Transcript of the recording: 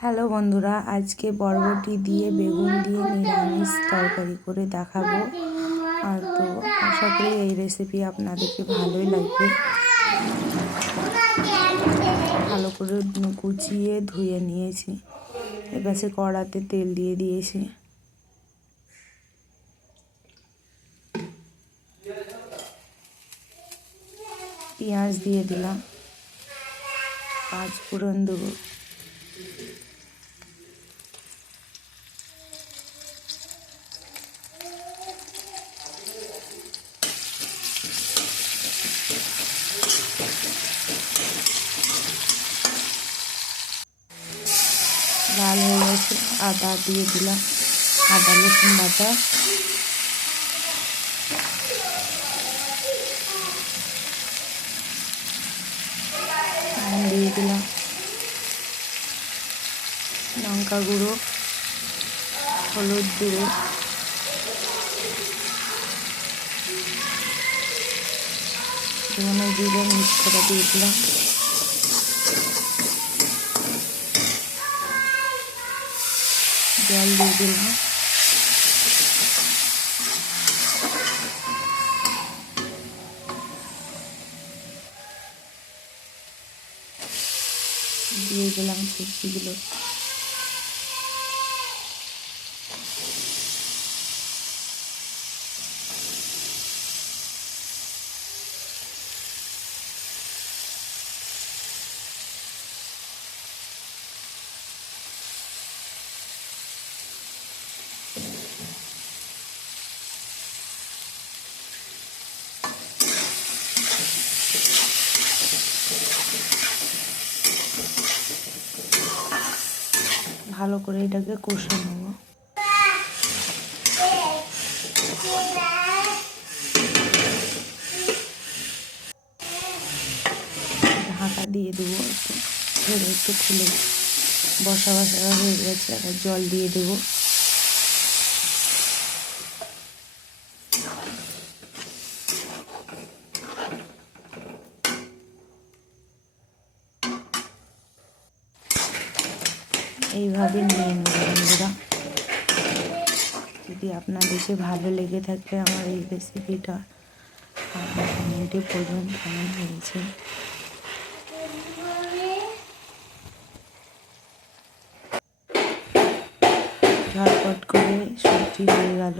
Hello বন্ধুরা, আজকে বরবটি দিয়ে বেগুন দিয়ে নিরামিষ তরকারি করে দেখাবো। আর তো আশা করি এই রেসিপি আপনাদেরকে ভালোই লাগবে। ভালো করে কুচিয়ে ধুয়ে নিয়েছি। এপাশে কড়াতে তেল দিয়ে দিয়েছি। পেঁয়াজ দিয়ে দিলাম। পাঁচ ফোড়ন দেবো। লাল হয়ে গেছে আদা দিয়ে দিলাম আদা রসুন বাটা দিয়ে দিলাম লঙ্কা গুঁড়ো, হলুদ গুঁড়ো। ধনে জিরে মিক্স করে দিয়ে দিলাম। জল দিয়ে দিলাম। দিয়ে দিলাম সবজিগুলো। ভালো করে এটাকে কষে নেব। ঢাকা দিয়ে দেবো একটু। একটু খুলে বসা বসা হয়ে গেছে আবার জল দিয়ে দেবো। এইভাবে নিয়ে নেব বন্ধুরা। যদি আপনাদেরকে ভালো লেগে থাকে আমার এই রেসিপিটা কমেন্টে পর্যন্ত কেমন হয়েছে ঝটপট করে সবজি হয়ে গেল।